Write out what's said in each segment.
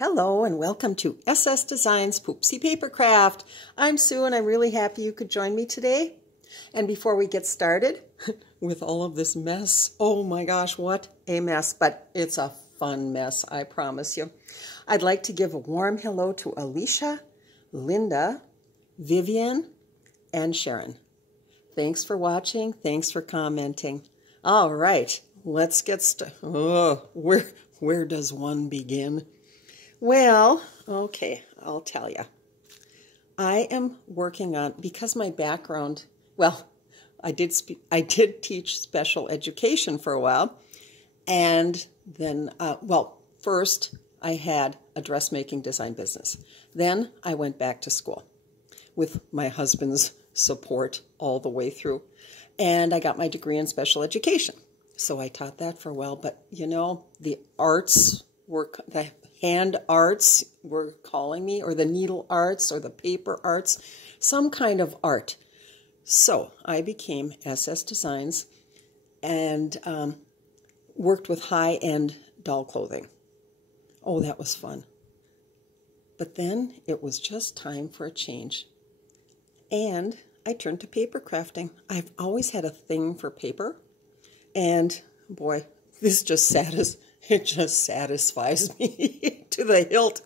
Hello and welcome to SS Designs Poopsie Papercraft. I'm Sue and I'm really happy you could join me today. And before we get started with all of this mess, oh my gosh, what a mess, but it's a fun mess, I promise you. I'd like to give a warm hello to Alicia, Linda, Vivian, and Sharon. Thanks for watching. Thanks for commenting. All right, let's get started. Oh, where does one begin? Well, okay, I'll tell you. I am working on, because my background, well, I did teach special education for a while, and then, first I had a dressmaking design business. Then I went back to school with my husband's support all the way through, and I got my degree in special education. So I taught that for a while, but you know, the hand arts were calling me, or the needle arts, or the paper arts, some kind of art. So I became SS Designs and worked with high-end doll clothing. Oh, that was fun. But then it was just time for a change. And I turned to paper crafting. I've always had a thing for paper. And boy, this just satisfies me to the hilt.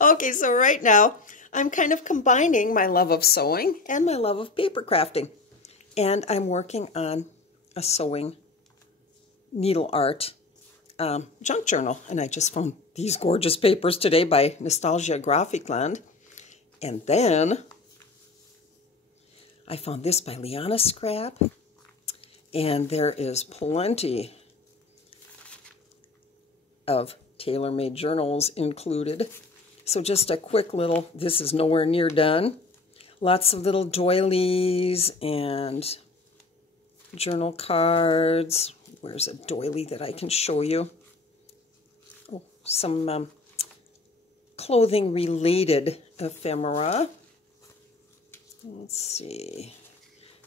Okay, so right now I'm kind of combining my love of sewing and my love of paper crafting. And I'm working on a sewing needle art junk journal. And I just found these gorgeous papers today by Nostalgia Graphicland. And then I found this by Liana Scrap. And there is plenty of tailor-made journals included. So just a quick little, this is nowhere near done. Lots of little doilies and journal cards. Where's a doily that I can show you? Oh, some clothing-related ephemera. Let's see.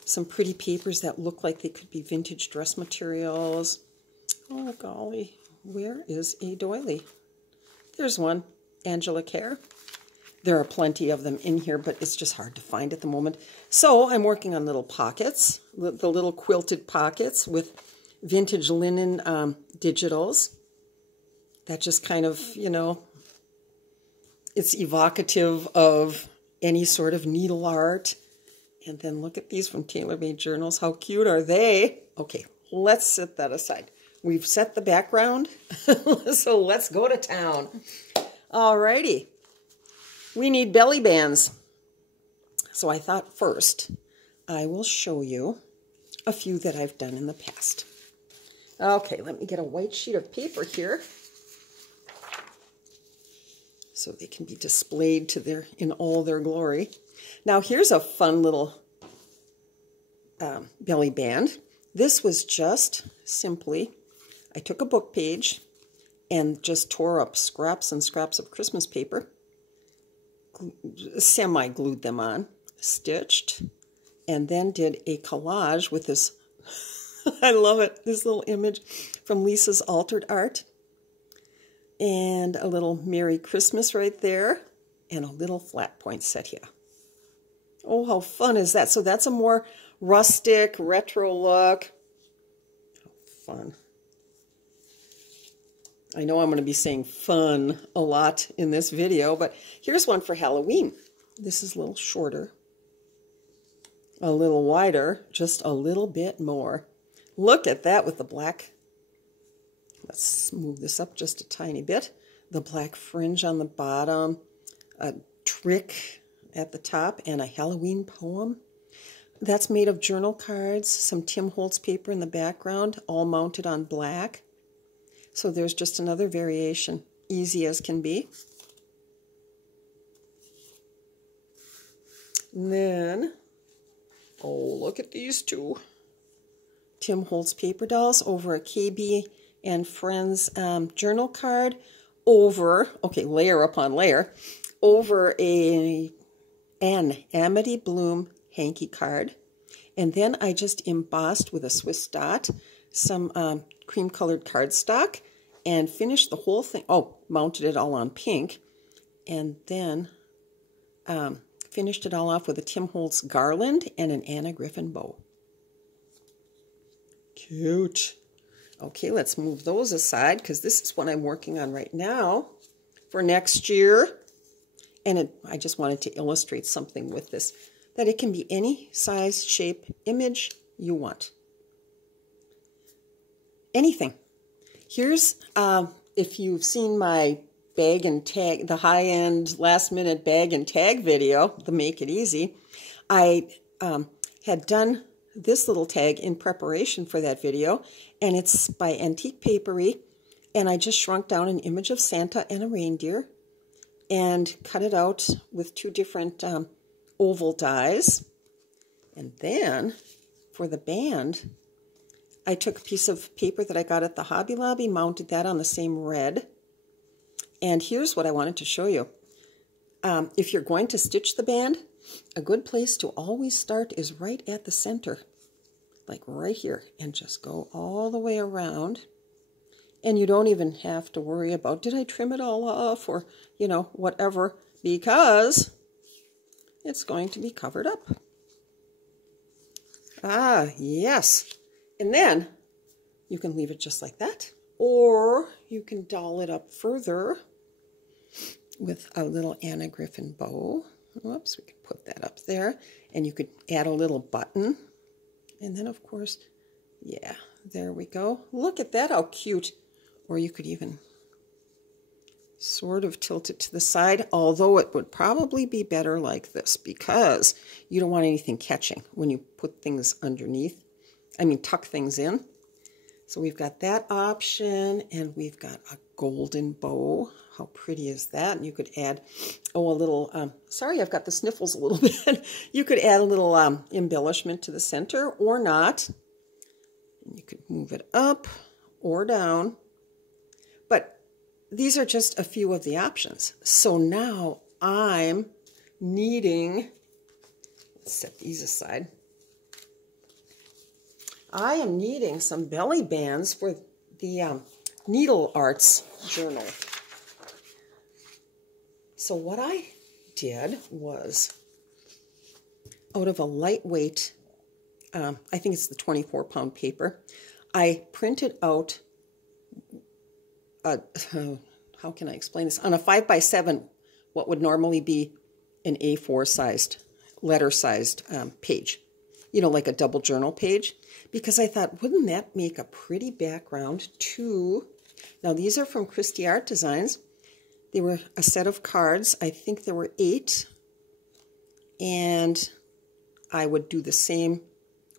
Some pretty papers that look like they could be vintage dress materials. Oh, golly. Where is a doily? There's one. Angela Kerr. There are plenty of them in here, but it's just hard to find at the moment. So I'm working on little pockets, the little quilted pockets with vintage linen digitals. That just kind of, you know, it's evocative of any sort of needle art. And then look at these from Tailor-Made Journals. How cute are they? Okay, let's set that aside. We've set the background, so let's go to town. Alrighty. We need belly bands. So I thought first I will show you a few that I've done in the past. Okay, let me get a white sheet of paper here so they can be displayed to in all their glory. Now here's a fun little belly band. This was just simply, I took a book page and just tore up scraps and scraps of Christmas paper, semi-glued them on, stitched, and then did a collage with this, I love it, this little image from Lisa's Altered Art, and a little Merry Christmas right there, and a little flat poinsettia here. Oh, how fun is that? So that's a more rustic, retro look. How fun. I know I'm going to be saying fun a lot in this video, but here's one for Halloween. This is a little shorter, a little wider, just a little bit more. Look at that with the black. Let's move this up just a tiny bit. The black fringe on the bottom, a trick at the top, and a Halloween poem. That's made of journal cards, some Tim Holtz paper in the background, all mounted on black. So there's just another variation, easy as can be. And then, oh, look at these two. Tim Holtz paper dolls over a KB and Friends journal card over, okay, layer upon layer, over an Amity Bloom hanky card. And then I just embossed with a Swiss dot some cream-colored cardstock and finished the whole thing. Oh, mounted it all on pink, and then finished it all off with a Tim Holtz garland and an Anna Griffin bow. Cute. Okay, let's move those aside because this is what I'm working on right now for next year. And I just wanted to illustrate something with this, that it can be any size, shape, image you want. Anything. Here's, if you've seen my bag and tag, the high-end last-minute bag and tag video, the Make It Easy, I had done this little tag in preparation for that video, and it's by Antique Papery, and I just shrunk down an image of Santa and a reindeer and cut it out with 2 different oval dies. And then for the band, I took a piece of paper that I got at the Hobby Lobby, mounted that on the same red. And here's what I wanted to show you. If you're going to stitch the band, a good place to always start is right at the center, like right here, and just go all the way around. And you don't even have to worry about, did I trim it all off, or, you know, whatever, because it's going to be covered up. Ah, yes. And then you can leave it just like that, or you can doll it up further with a little Anna Griffin bow. Whoops, we can put that up there. And you could add a little button. And then, of course, yeah, there we go. Look at that, how cute. Or you could even sort of tilt it to the side, although it would probably be better like this because you don't want anything catching when you put things underneath. I mean, tuck things in. So we've got that option, and we've got a golden bow. How pretty is that? And you could add, oh, a little, sorry, I've got the sniffles a little bit. You could add a little embellishment to the center or not. And you could move it up or down. But these are just a few of the options. So now I'm needing, let's set these aside. I am needing some belly bands for the Needle Arts journal. So what I did was, out of a lightweight, I think it's the 24-pound paper, I printed out, how can I explain this? On a 5x7, what would normally be an A4 sized, letter sized page. You know, like a double journal page. Because I thought, wouldn't that make a pretty background to... Now, these are from Christie Art Designs. They were a set of cards. I think there were 8. And I would do the same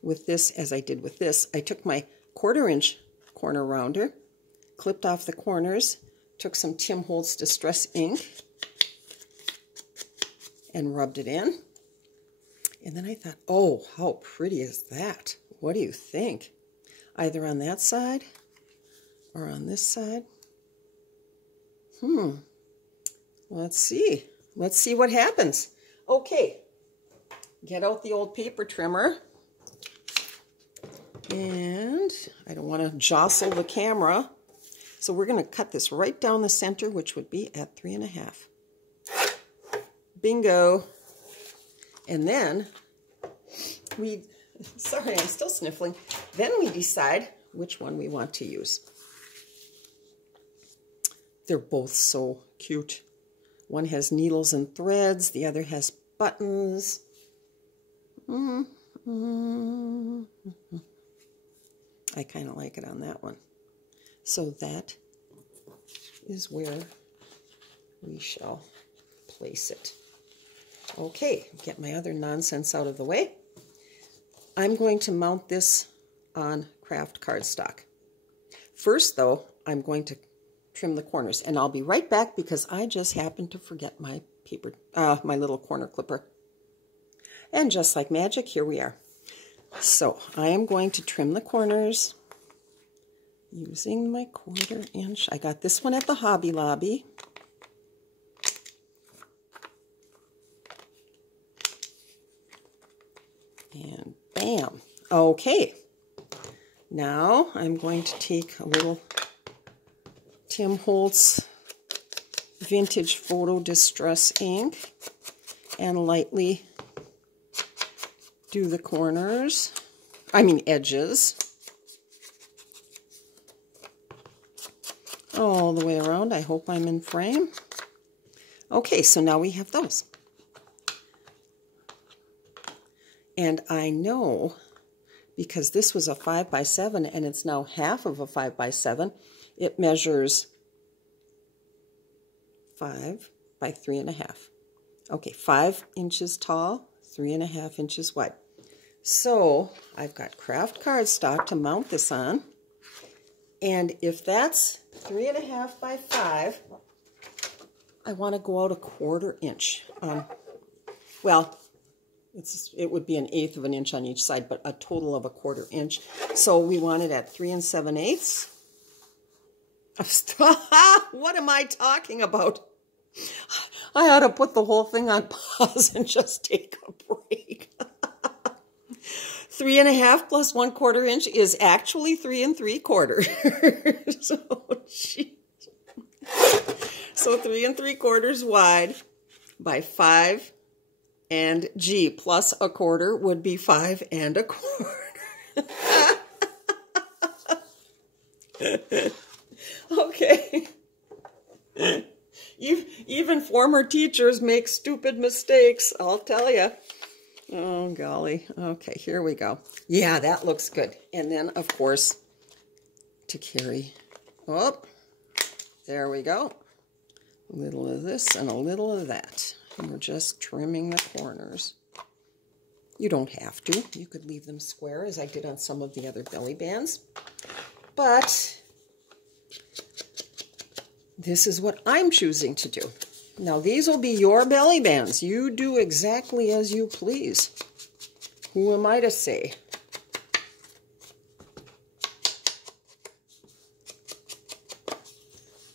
with this as I did with this. I took my 1/4-inch corner rounder, clipped off the corners, took some Tim Holtz Distress ink, and rubbed it in. And then I thought, oh, how pretty is that? What do you think? Either on that side or on this side? Let's see. Let's see what happens. Okay. Get out the old paper trimmer. And I don't want to jostle the camera. So we're going to cut this right down the center, which would be at 3.5. Bingo. And then sorry, I'm still sniffling. Then we decide which one we want to use. They're both so cute. One has needles and threads. The other has buttons. I kind of like it on that one. So that is where we shall place it. Okay, get my other nonsense out of the way. I'm going to mount this on craft cardstock. First, though, I'm going to trim the corners, and I'll be right back because I just happened to forget my paper, my little corner clipper. And just like magic, here we are. So I am going to trim the corners using my 1/4-inch. I got this one at the Hobby Lobby. And bam. Okay. Now I'm going to take a little Tim Holtz Vintage Photo Distress ink and lightly do the corners, edges, all the way around. I hope I'm in frame. Okay, so now we have those. And I know, because this was a 5x7 and it's now half of a 5x7, it measures 5 by 3.5. Okay, 5 inches tall, 3.5 inches wide. So I've got craft cardstock to mount this on. And if that's 3.5 by 5, I want to go out 1/4 inch. Well, it would be 1/8 of an inch on each side, but a total of 1/4 inch. So we want it at 3 7/8. What am I talking about? I ought to put the whole thing on pause and just take a break. 3.5 plus 1/4 inch is actually 3 3/4. So 3 3/4 wide by 5, and G plus 1/4 would be 5 1/4. Okay. Even former teachers make stupid mistakes, I'll tell you. Oh, golly. Okay, here we go. Yeah, that looks good. And then, of course, to carry. Oh, there we go. A little of this and a little of that. And we're just trimming the corners. You don't have to. You could leave them square, as I did on some of the other belly bands. But this is what I'm choosing to do. Now, these will be your belly bands. You do exactly as you please. Who am I to say?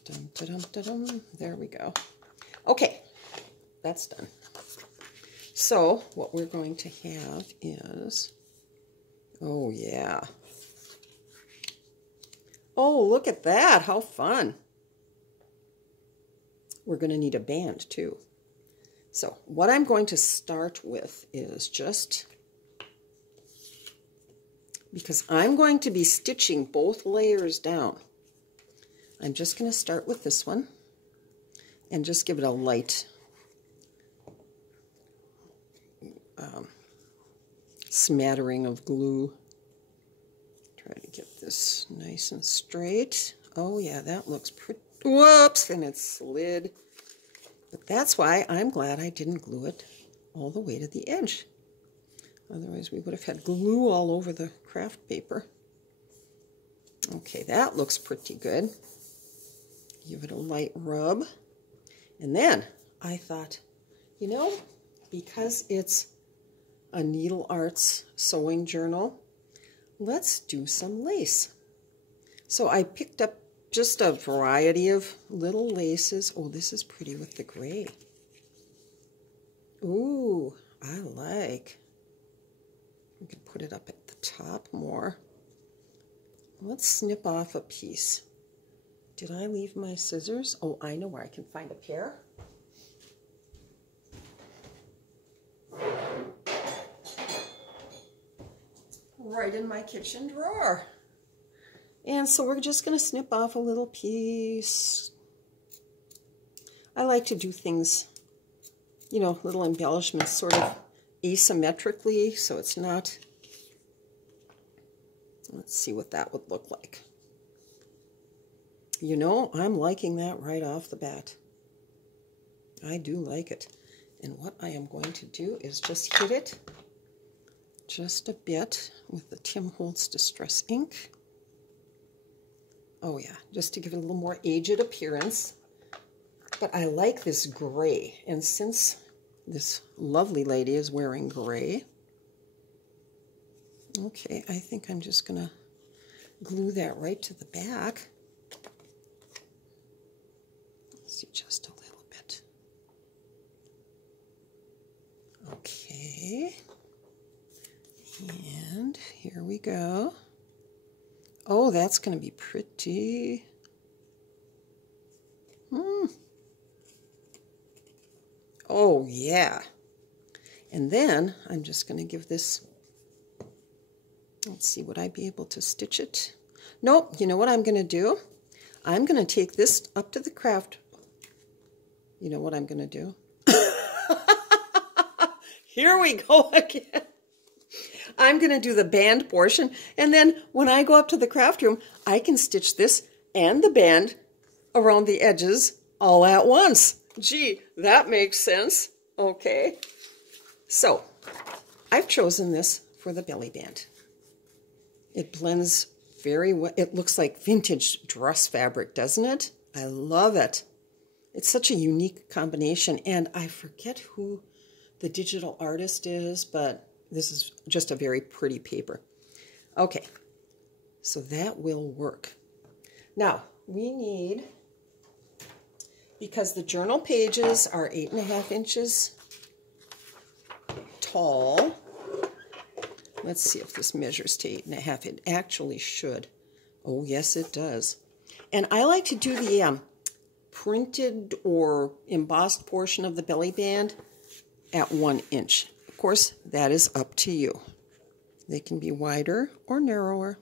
Dum, da-dum, da-dum. There we go. Okay, that's done. So, what we're going to have is, oh yeah. Oh, look at that. How fun. We're going to need a band too. So what I'm going to start with is just, because I'm going to be stitching both layers down, I'm just going to start with this one and just give it a light smattering of glue. Try to get this nice and straight. Oh yeah, that looks pretty. Whoops, and it slid. But that's why I'm glad I didn't glue it all the way to the edge. Otherwise, we would have had glue all over the craft paper. Okay, that looks pretty good. Give it a light rub. And then I thought, you know, because it's a Needle Arts sewing journal, let's do some lace. So I picked up just a variety of little laces. Oh, this is pretty with the gray. Ooh, I like. We could put it up at the top more. Let's snip off a piece. Did I leave my scissors? Oh, I know where I can find a pair. Right in my kitchen drawer. And so we're just going to snip off a little piece. I like to do things, you know, little embellishments sort of asymmetrically, so it's not. Let's see what that would look like. You know, I'm liking that right off the bat. I do like it. And what I am going to do is just hit it just a bit with the Tim Holtz Distress ink. Oh yeah, just to give it a little more aged appearance. But I like this gray, and since this lovely lady is wearing gray, okay, I think I'm just gonna glue that right to the back. Let's see, just a little bit. Okay, and here we go. Oh, that's going to be pretty. Oh yeah. And then I'm just going to give this, let's see, would I be able to stitch it? Nope, you know what I'm going to do? I'm going to take this up to the craft. You know what I'm going to do? Here we go again. I'm going to do the band portion, and then when I go up to the craft room, I can stitch this and the band around the edges all at once. Gee, that makes sense. Okay. So, I've chosen this for the belly band. It blends very well. It looks like vintage dress fabric, doesn't it? I love it. It's such a unique combination, and I forget who the digital artist is, but this is just a very pretty paper. Okay, so that will work. Now, we need, because the journal pages are 8.5 inches tall. Let's see if this measures to 8.5. It actually should. Oh, yes, it does. And I like to do the printed or embossed portion of the belly band at 1 inch. Of course, that is up to you. They can be wider or narrower,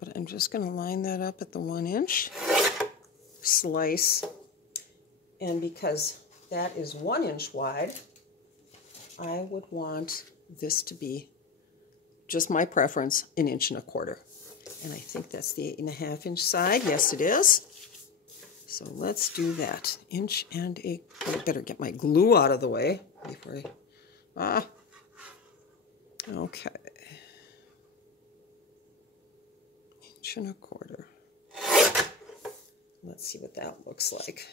but I'm just going to line that up at the 1 inch, slice, and because that is 1 inch wide, I would want this to be, just my preference, 1.25 inches. And I think that's the 8.5 inch side. Yes, it is. So let's do that. 1 1/8 inches. I better get my glue out of the way before I... Okay. 1.25 inches. Let's see what that looks like.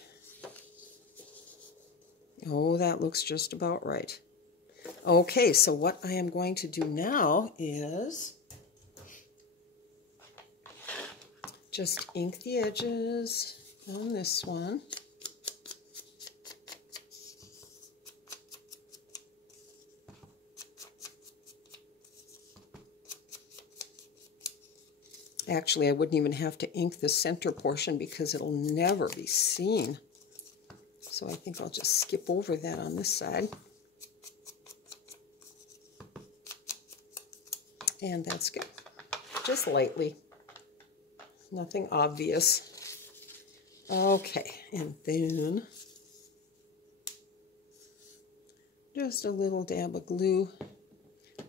Oh, that looks just about right. Okay, so what I am going to do now is just ink the edges on this one. Actually, I wouldn't even have to ink the center portion because it'll never be seen. So I think I'll just skip over that on this side. And that's good. Just lightly. Nothing obvious. Okay, and then just a little dab of glue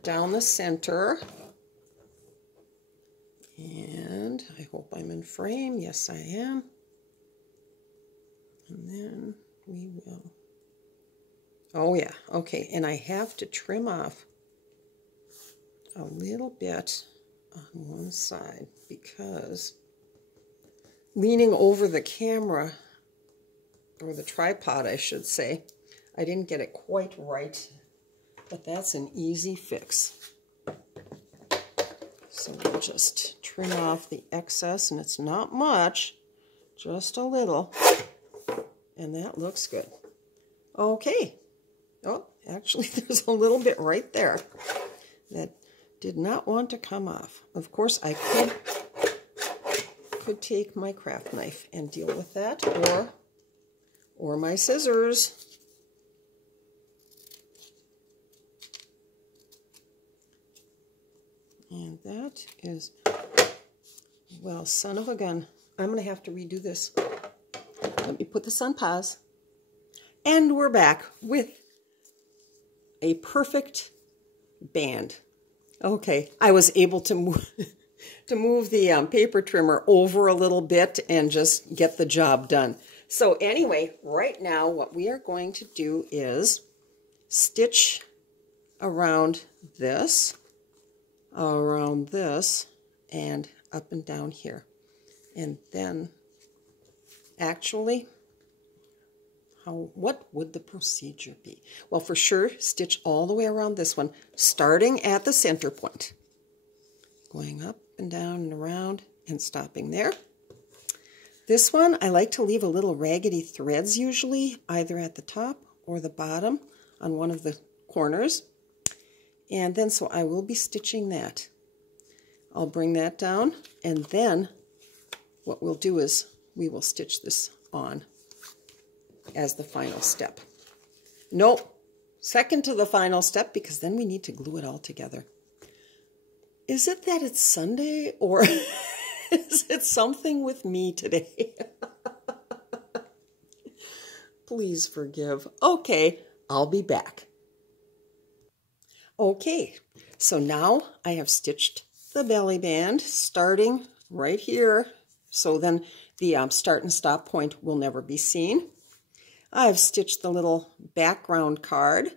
down the center. And I hope I'm in frame. Yes, I am. And then we will... Oh, yeah. Okay, and I have to trim off a little bit on one side because leaning over the camera, or the tripod, I should say, I didn't get it quite right, but that's an easy fix. So we'll just trim off the excess, and it's not much, just a little, and that looks good. Okay. Oh, actually, there's a little bit right there that did not want to come off. Of course, I could take my craft knife and deal with that, or my scissors. And that is, well, son of a gun. I'm going to have to redo this. Let me put this on pause. And we're back with a perfect band. Okay, I was able to move, the paper trimmer over a little bit and just get the job done. So anyway, right now what we are going to do is stitch around this, and up and down here. And then, actually, what would the procedure be? Well, for sure, stitch all the way around this one, starting at the center point. Going up and down and around and stopping there. This one, I like to leave a little raggedy threads usually, either at the top or the bottom on one of the corners. And then, so I will be stitching that. I'll bring that down, and then what we'll do is we will stitch this on as the final step. Nope. Second to the final step, because then we need to glue it all together. Is it that it's Sunday, or is it something with me today? Please forgive. Okay, I'll be back. Okay, so now I have stitched the belly band starting right here. So then the start and stop point will never be seen. I've stitched the little background card.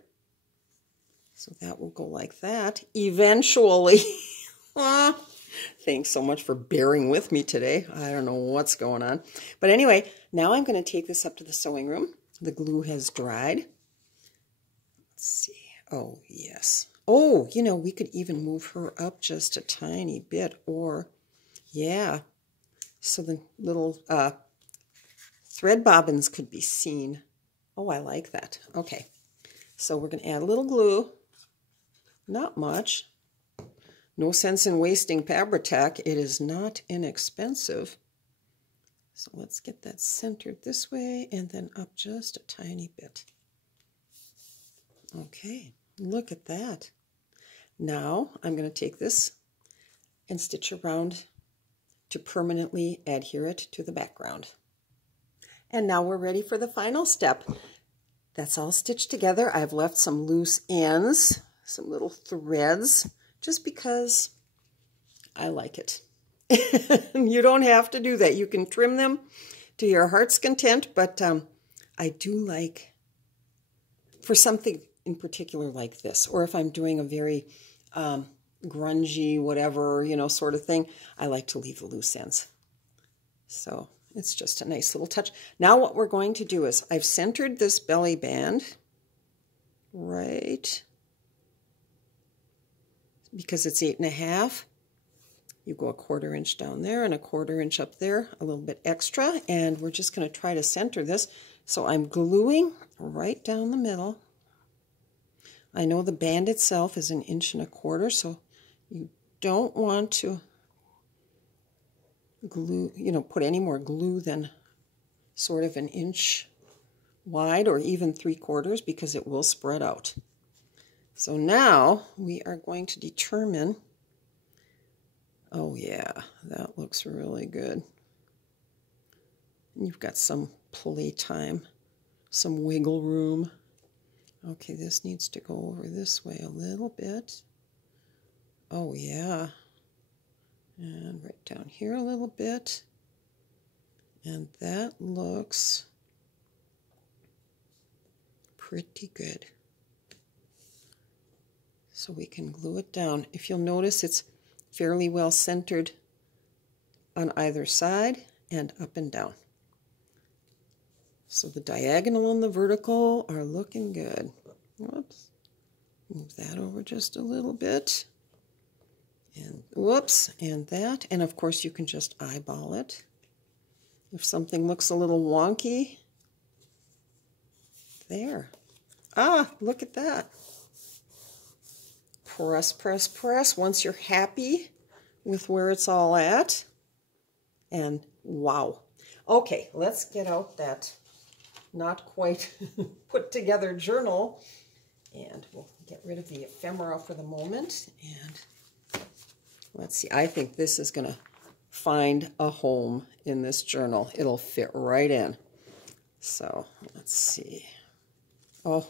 So that will go like that. Eventually. Thanks so much for bearing with me today. I don't know what's going on. But anyway, now I'm going to take this up to the sewing room. The glue has dried. Let's see. Oh, yes. Oh, you know, we could even move her up just a tiny bit. Or, yeah. So the little thread bobbins could be seen. Oh, I like that. Okay. So we're going to add a little glue. Not much. No sense in wasting Papercraft. It is not inexpensive. So let's get that centered this way and then up just a tiny bit. Okay, look at that. Now I'm going to take this and stitch around to permanently adhere it to the background. And now we're ready for the final step. That's all stitched together. I've left some loose ends, some little threads, just because I like it. You don't have to do that. You can trim them to your heart's content, but I do like, for something in particular like this, or if I'm doing a very grungy, whatever, you know, sort of thing, I like to leave the loose ends. So it's just a nice little touch. Now what we're going to do is I've centered this belly band right, because it's 8.5. You go 1/4 inch down there and 1/4 inch up there, a little bit extra, and we're just going to try to center this. So I'm gluing right down the middle. I know the band itself is 1 1/4 inches, so you don't want to glue, you know, put any more glue than sort of 1 inch wide, or even 3/4, because it will spread out. So now we are going to determine, oh yeah, that looks really good. You've got some play time, some wiggle room. Okay, this needs to go over this way a little bit. Oh yeah. And right down here a little bit. And that looks pretty good. So we can glue it down. If you'll notice, it's fairly well centered on either side and up and down. So the diagonal and the vertical are looking good. Whoops. Move that over just a little bit. And whoops, and that. And of course you can just eyeball it. If something looks a little wonky, there. Ah, look at that. Press, press, press once you're happy with where it's all at. And wow. Okay, let's get out that not quite put together journal, and we'll get rid of the ephemera for the moment. And let's see, I think this is going to find a home in this journal. It'll fit right in. So let's see. Oh,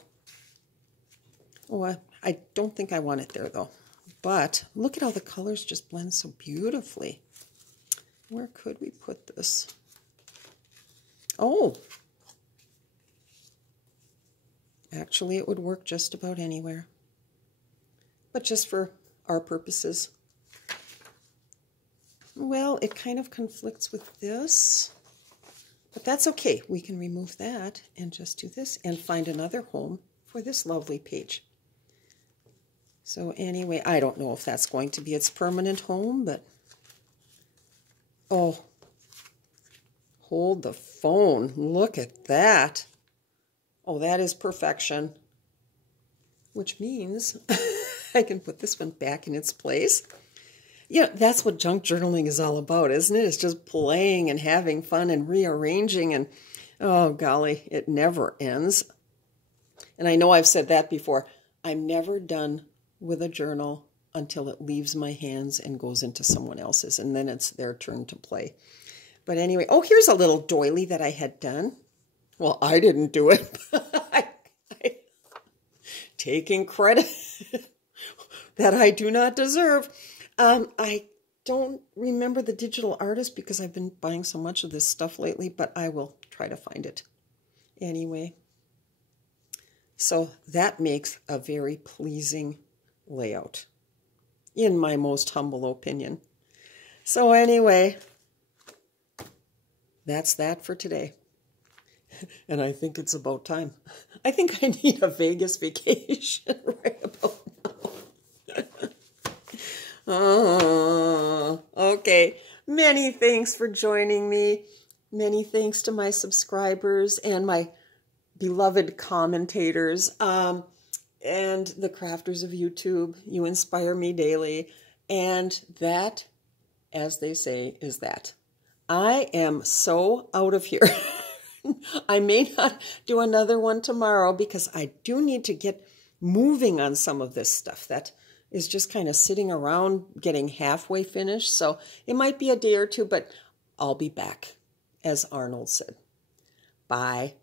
I don't think I want it there though. But look at how the colors just blend so beautifully. Where could we put this? Oh, actually it would work just about anywhere. But just for our purposes. Well, it kind of conflicts with this. But that's okay. We can remove that and just do this and find another home for this lovely page. So anyway, I don't know if that's going to be its permanent home, but oh, hold the phone. Look at that. Oh, that is perfection. Which means I can put this one back in its place. Yeah, that's what junk journaling is all about, isn't it? It's just playing and having fun and rearranging, and oh golly, it never ends. And I know I've said that before. I'm never done with a journal until it leaves my hands and goes into someone else's, and then it's their turn to play. But anyway, oh, here's a little doily that I had done. Well, I didn't do it. I taking credit that I do not deserve. I don't remember the digital artist because I've been buying so much of this stuff lately, but I will try to find it. Anyway, so that makes a very pleasing layout, in my most humble opinion. So anyway, that's that for today. And I think it's about time. I think I need a Vegas vacation right about now. Okay. Many thanks for joining me. Many thanks to my subscribers and my beloved commentators and the crafters of YouTube. You inspire me daily. And that, as they say, is that. I am so out of here. I may not do another one tomorrow because I do need to get moving on some of this stuff that is just kind of sitting around getting halfway finished. So it might be a day or two, but I'll be back, as Arnold said. Bye.